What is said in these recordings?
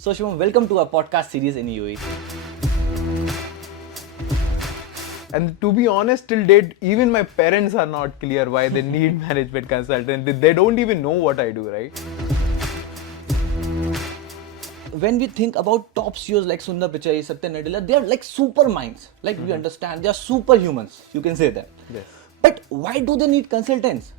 So Shubham, welcome to our podcast series in UAE. And to be honest, till date, even my parents are not clear why they need management consultant. They don't even know what I do, right? When we think about top CEOs like Sundar Pichai, Satya Nadella, they are like super minds. Like we understand, they are superhumans. You can say that. Yes. But why do they need consultants?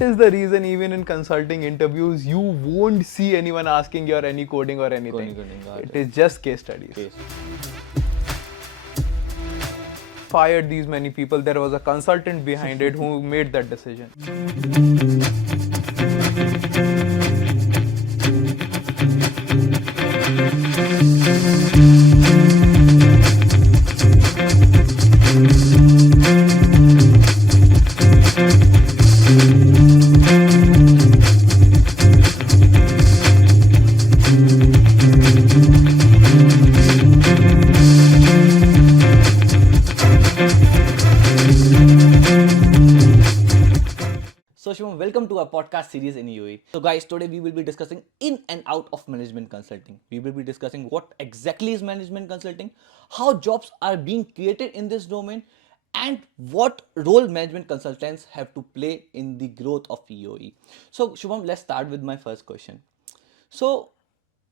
Is the reason even in consulting interviews, you won't see anyone asking your any coding or anything. It is just case studies. Fired these many people, there was a consultant behind it who made that decision. So Shubham, welcome to our podcast series in UAE. So guys, today we will be discussing in and out of management consulting. We will be discussing what exactly is management consulting, how jobs are being created in this domain, and what role management consultants have to play in the growth of UAE. So Shubham, let's start with my first question. So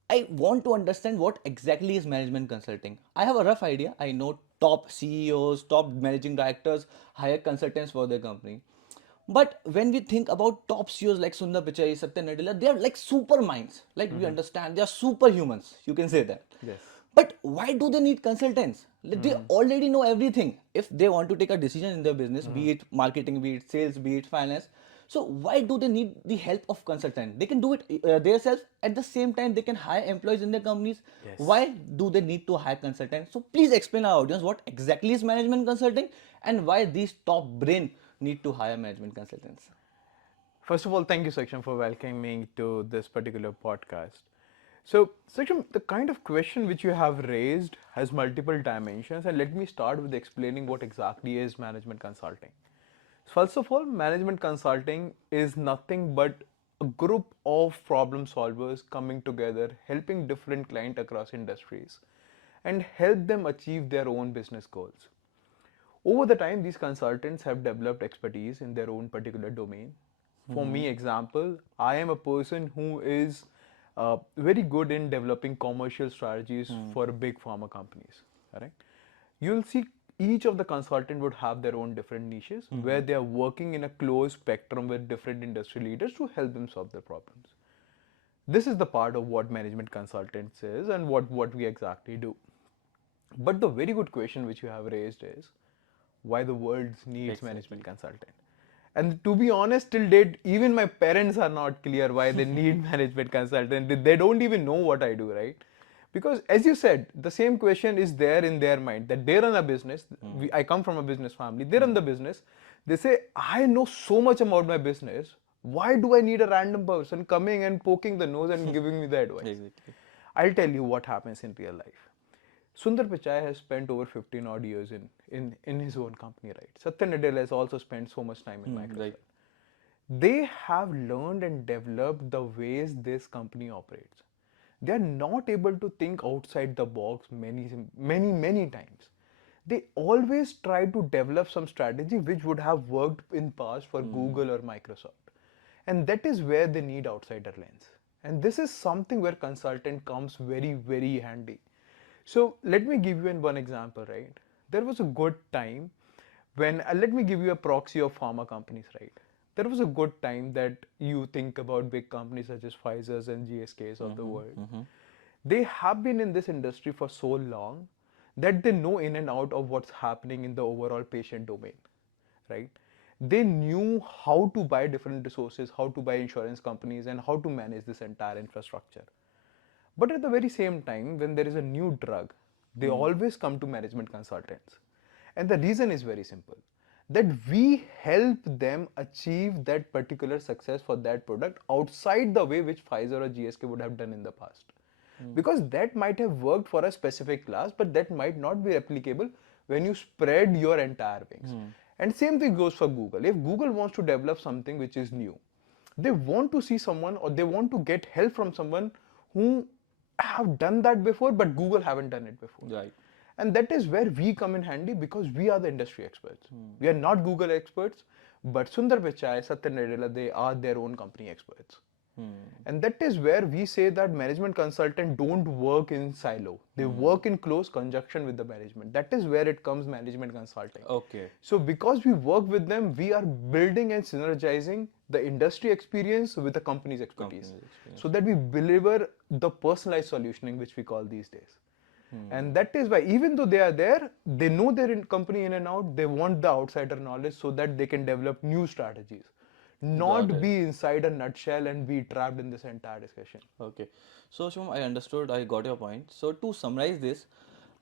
I want to understand what exactly is management consulting. I have a rough idea. I know top CEOs, top managing directors hire consultants for their company. But when we think about top CEOs like Sundar Pichai, Satya Nadella, they are like super minds. Like we understand, they are superhumans. You can say that. Yes. But why do they need consultants? Like, they already know everything. If they want to take a decision in their business, be it marketing, be it sales, be it finance, so why do they need the help of consultant? They can do it themselves. At the same time, they can hire employees in their companies. Yes. Why do they need to hire consultants? So please explain our audience what exactly is management consulting and why these top brain need to hire management consultants. First of all, thank you, Saksham, for welcoming me to this particular podcast. So, Saksham, the kind of question which you have raised has multiple dimensions, and let me start with explaining what exactly is management consulting. First of all, management consulting is nothing but a group of problem solvers coming together, helping different clients across industries, and help them achieve their own business goals. Over the time, these consultants have developed expertise in their own particular domain. For me, example, I am a person who is very good in developing commercial strategies for big pharma companies. Right? You'll see each of the consultant would have their own different niches where they are working in a closed spectrum with different industry leaders to help them solve their problems. This is the part of what management consultants is and what we exactly do. But the very good question which you have raised is why the world needs management consultant. And to be honest, till date, even my parents are not clear why they need management consultant. They don't even know what I do, right? Because as you said, the same question is there in their mind that they run a business. I come from a business family. They run the business. They say, I know so much about my business. Why do I need a random person coming and poking the nose and giving me the advice? Exactly. I'll tell you what happens in real life. Sundar Pichai has spent over 15 odd years in his own company, right? Satya Nadella has also spent so much time in Microsoft. Right. They have learned and developed the ways this company operates. They are not able to think outside the box many times. They always try to develop some strategy which would have worked in past for Google or Microsoft. And that is where they need outsider lens. And this is something where consultant comes very handy. So let me give you one example, right? There was a good time when, let me give you a proxy of pharma companies, right? There was a good time that you think about big companies such as Pfizer's and GSK's of the world. They have been in this industry for so long that they know in and out of what's happening in the overall patient domain, right? They knew how to buy different resources, how to buy insurance companies, and how to manage this entire infrastructure. But at the very same time, when there is a new drug, they always come to management consultants. And the reason is very simple that we help them achieve that particular success for that product outside the way which Pfizer or GSK would have done in the past. Because that might have worked for a specific class, but that might not be replicable when you spread your entire wings. And same thing goes for Google. If Google wants to develop something which is new, they want to see someone or they want to get help from someone who have done that before, but Google haven't done it before. Right. And that is where we come in handy because we are the industry experts. We are not Google experts, but Sundar Pichai, Satya Nadella, they are their own company experts. And that is where we say that management consultant don't work in silo. They work in close conjunction with the management. That is where it comes management consulting. Okay. So because we work with them, we are building and synergizing the industry experience with the company's expertise. So that we deliver the personalized solutioning, which we call these days. And that is why, even though they are there, they know their company in and out, they want the outsider knowledge so that they can develop new strategies, Got not it. be inside a nutshell and be trapped in this entire discussion. Okay. So, Shubham, I understood. I got your point. So, to summarize this,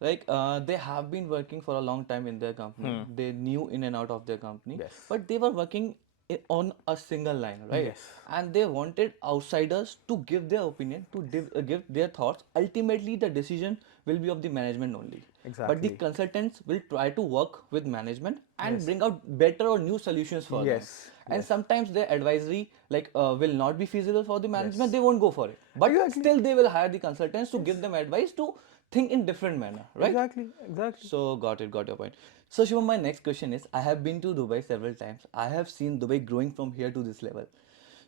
like they have been working for a long time in their company. They knew in and out of their company, Yes. but they were working on a single line, right? Yes. And they wanted outsiders to give their opinion, to give their thoughts. Ultimately, the decision will be of the management only. But the Exactly. consultants will try to work with management and Yes. bring out better or new solutions for them. Yes. And Yes. sometimes their advisory will not be feasible for the management. Yes. They won't go for it. But Exactly. still, they will hire the consultants to give them advice to think in different manner, right? Exactly. Exactly. So got your point. So Shivam, my next question is: I have been to Dubai several times. I have seen Dubai growing from here to this level.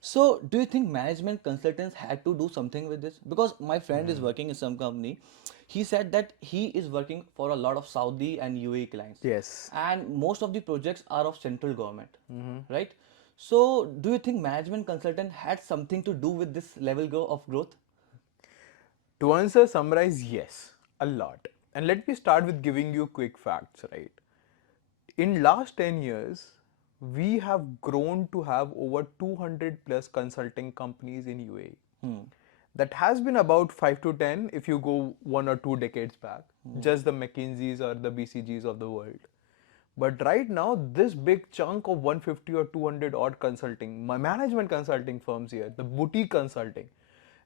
So, do you think management consultants had to do something with this? Because my friend is working in some company. He said that he is working for a lot of Saudi and UAE clients. Yes. And most of the projects are of central government, right? So, do you think management consultant had something to do with this of growth? To answer, summarize, yes, a lot. And let me start with giving you quick facts, right? In last 10 years, we have grown to have over 200 plus consulting companies in UAE. That has been about 5 to 10 if you go 1 or 2 decades back, just the McKinseys or the BCGs of the world. But right now, this big chunk of 150 or 200 odd consulting, my management consulting firms here, the boutique consulting,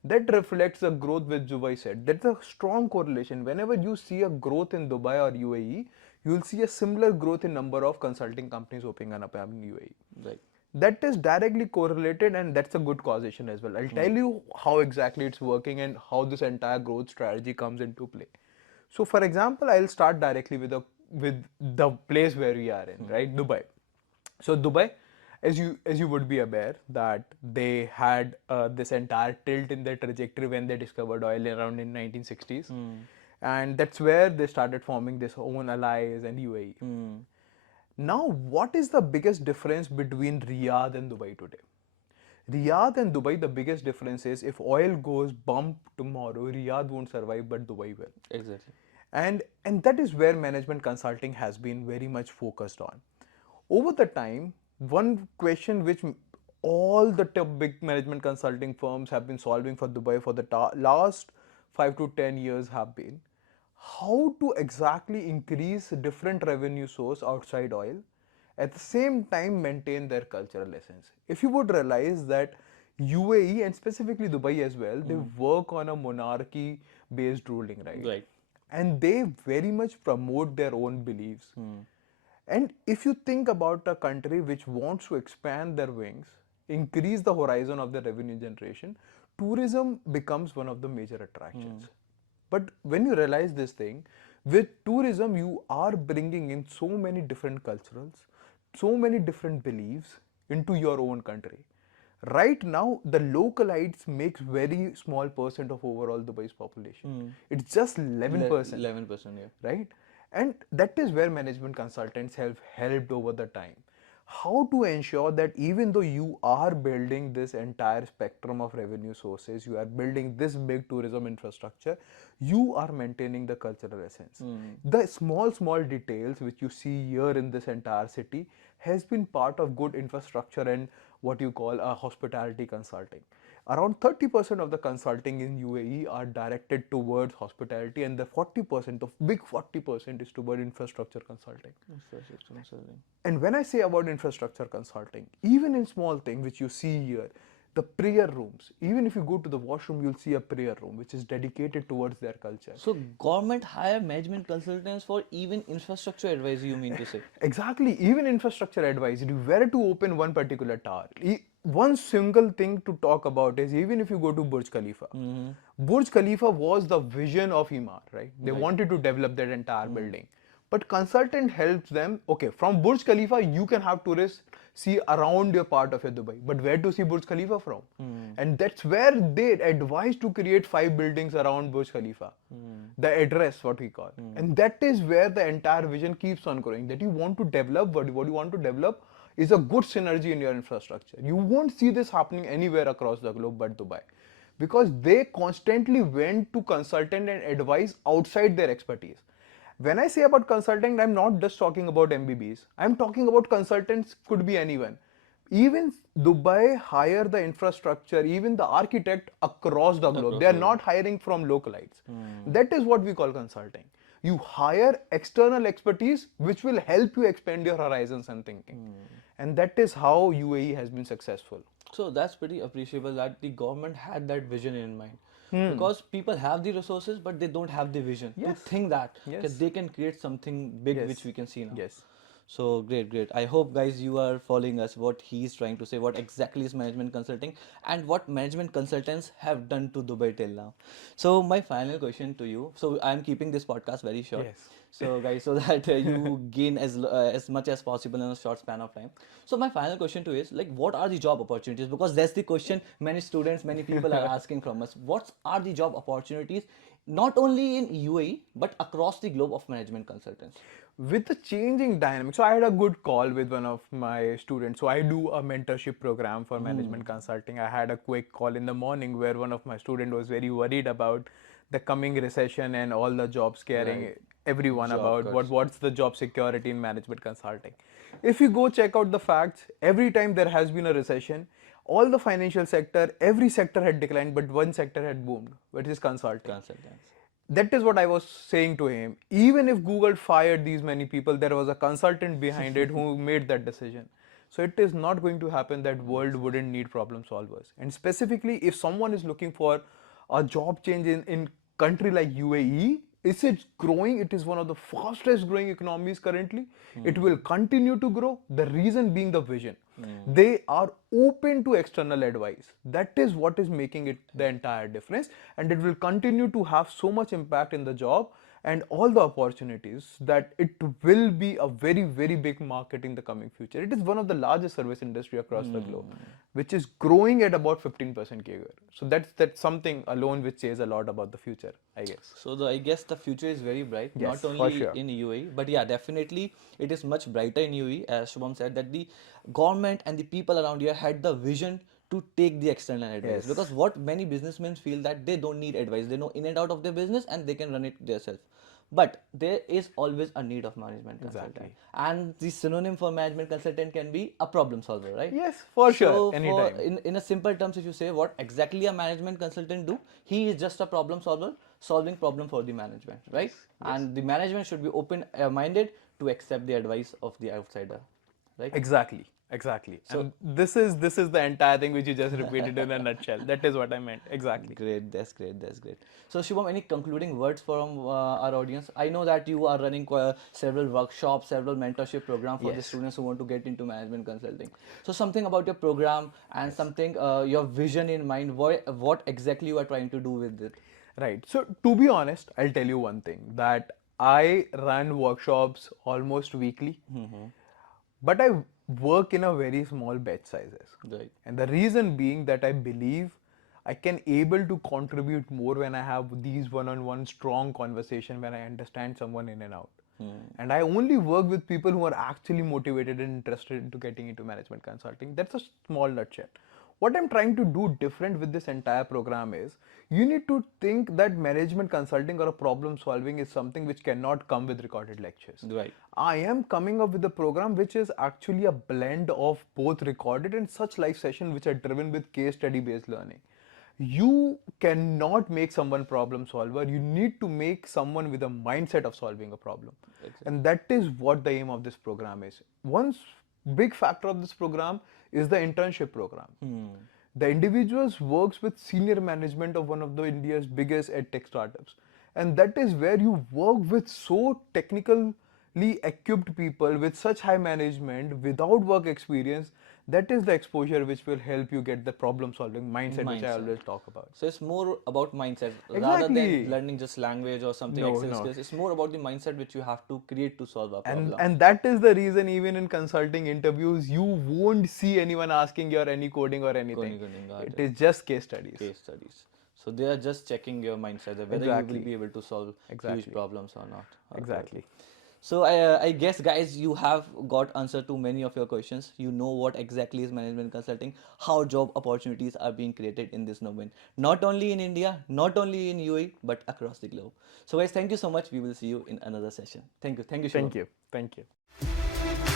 that reflects the growth which Dubai said. That's a strong correlation. Whenever you see a growth in Dubai or UAE, you will see a similar growth in number of consulting companies opening up in UAE. Right. That is directly correlated, and that's a good causation as well. I'll tell you how exactly it's working and how this entire growth strategy comes into play. So, for example, I'll start directly with the place where we are in, right, Dubai. So Dubai, as you would be aware, that they had this entire tilt in their trajectory when they discovered oil around in 1960s, and that's where they started forming this own allies and UAE. Now, what is the biggest difference between Riyadh and Dubai today? Riyadh and Dubai, the biggest difference is if oil goes bump tomorrow, Riyadh won't survive, but Dubai will. Exactly. And that is where management consulting has been very much focused on. Over the time, one question which all the top big management consulting firms have been solving for Dubai for the last 5 to 10 years have been how to exactly increase different revenue source outside oil, at the same time maintain their cultural essence. If you would realize that UAE and specifically Dubai as well, they work on a monarchy based ruling, right? Right. And they very much promote their own beliefs. And if you think about a country which wants to expand their wings, increase the horizon of the revenue generation, tourism becomes one of the major attractions. But when you realize this thing, with tourism, you are bringing in so many different cultures, so many different beliefs into your own country. Right now, the localites makes very small percent of overall Dubai's population. It's just 11%. 11%, yeah. Right? And that is where management consultants have helped over the time. How to ensure that even though you are building this entire spectrum of revenue sources, you are building this big tourism infrastructure, you are maintaining the cultural essence. The small details which you see here in this entire city has been part of good infrastructure and what you call a hospitality consulting. Around 30% of the consulting in UAE are directed towards hospitality, and the 40%, the big 40% is toward infrastructure consulting. And when I say about infrastructure consulting, even in small things which you see here, The prayer rooms. Even if you go to the washroom, you'll see a prayer room which is dedicated towards their culture. So government hire management consultants for even infrastructure advice, you mean to say? Exactly. Even infrastructure advisory, where to open one particular tower. One single thing to talk about is even if you go to Burj Khalifa. Burj Khalifa was the vision of Emaar, right? They Right. wanted to develop that entire building. But consultant helps them, okay, from Burj Khalifa, you can have tourists see around your part of your Dubai. But where to see Burj Khalifa from? And that's where they advise to create 5 buildings around Burj Khalifa. The address, what we call. And that is where the entire vision keeps on growing. That you want to develop, what you want to develop is a good synergy in your infrastructure. You won't see this happening anywhere across the globe but Dubai. Because they constantly went to consultant and advise outside their expertise. When I say about consulting, I'm not just talking about MBBs. I'm talking about consultants could be anyone. Even Dubai hire the infrastructure, even the architect across the globe. Across They are the globe. not hiring from localites. That is what we call consulting. You hire external expertise which will help you expand your horizons and thinking. And that is how UAE has been successful. So that's pretty appreciable that the government had that vision in mind. Because people have the resources, but they don't have the vision to Yes. think that Yes. they can create something big, Yes. which we can see now. Yes. So great, great. I hope guys you are following us what he's trying to say, what exactly is management consulting and what management consultants have done to Dubai till now. So my final question to you. So I'm keeping this podcast very short. Yes. So guys, so that you gain as much as possible in a short span of time. So my final question to you is like, what are the job opportunities? Because that's the question many students, many people are asking from us. What are the job opportunities, not only in UAE but across the globe of management consultants? With the changing dynamics, so I had a good call with one of my students. So I do a mentorship program for management consulting. I had a quick call in the morning where one of my student was very worried about the coming recession and all the job scaring Right. everyone Job about cuts. what's the job security in management consulting. If you go check out the facts, every time there has been a recession, all the financial sector, every sector had declined, but one sector had boomed, which is consulting. Consultants. That is what I was saying to him. Even if Google fired these many people, there was a consultant behind it who made that decision. So it is not going to happen that world wouldn't need problem solvers. And specifically, if someone is looking for a job change in country like UAE, is it growing? It is one of the fastest growing economies currently. It will continue to grow. The reason being the vision. They are open to external advice. That is what is making it the entire difference. And it will continue to have so much impact in the job and all the opportunities that it will be a very, very big market in the coming future. It is one of the largest service industry across the globe, which is growing at about 15% CAGR. So that's something alone which says a lot about the future, I guess. So I guess the future is very bright, Yes, not for only sure. in UAE, but yeah, definitely it is much brighter in UAE. As Shubham said, that the government and the people around here had the vision to take the external advice. Yes. Because what many businessmen feel that they don't need advice, they know in and out of their business and they can run it themselves. But there is always a need of management consultant, Exactly. and the synonym for management consultant can be a problem solver, right? Yes, for sure, So, for anytime. in a simple terms, if you say what exactly a management consultant do, he is just a problem solver, solving problem for the management, right? And the management should be open minded to accept the advice of the outsider, right? Exactly, exactly. So And this is the entire thing which you just repeated in a nutshell. That is what I meant. Exactly. great, that's great, that's great. So Shubham, any concluding words from our audience? I know that you are running several workshops, several mentorship programs for the Yes. students who want to get into management consulting. So something about your program and something your vision in mind. What exactly you are trying to do with it? Right. So to be honest, I'll tell you one thing that I run workshops almost weekly, but I work in a very small batch sizes. Right. And the reason being that I believe I can able to contribute more when I have these one-on-one strong conversation when I understand someone in and out. And I only work with people who are actually motivated and interested into getting into management consulting. That's a small nutshell. What I'm trying to do different with this entire program is you need to think that management consulting or a problem solving is something which cannot come with recorded lectures. Right. I am coming up with a program which is actually a blend of both recorded and such live sessions which are driven with case study based learning. You cannot make someone problem solver. You need to make someone with a mindset of solving a problem. And that is what the aim of this program is. One big factor of this program is the internship program. The individuals works with senior management of one of the India's biggest edtech startups, and that is where you work with so technically equipped people with such high management without work experience. That is the exposure which will help you get the problem solving mindset which I Mindset. always talk about. So it's more about mindset rather than Exactly. learning just language or something No, Excel no. skills. It's more about the mindset which you have to create to solve a and problem. and that is the reason even in consulting interviews you won't see anyone asking your any coding or anything. Coding, got It it. is just case studies. Case studies. So they are just checking your mindset that whether you will Exactly. be able to solve huge Exactly. problems or not. Okay, okay. Exactly. So I guess guys you have got answer to many of your questions. You know what exactly is management consulting, how job opportunities are being created in this domain, not only in India, not only in UAE, but across the globe. So guys, thank you so much. We will see you in another session. Thank you, Thank Shubham. you. Thank you.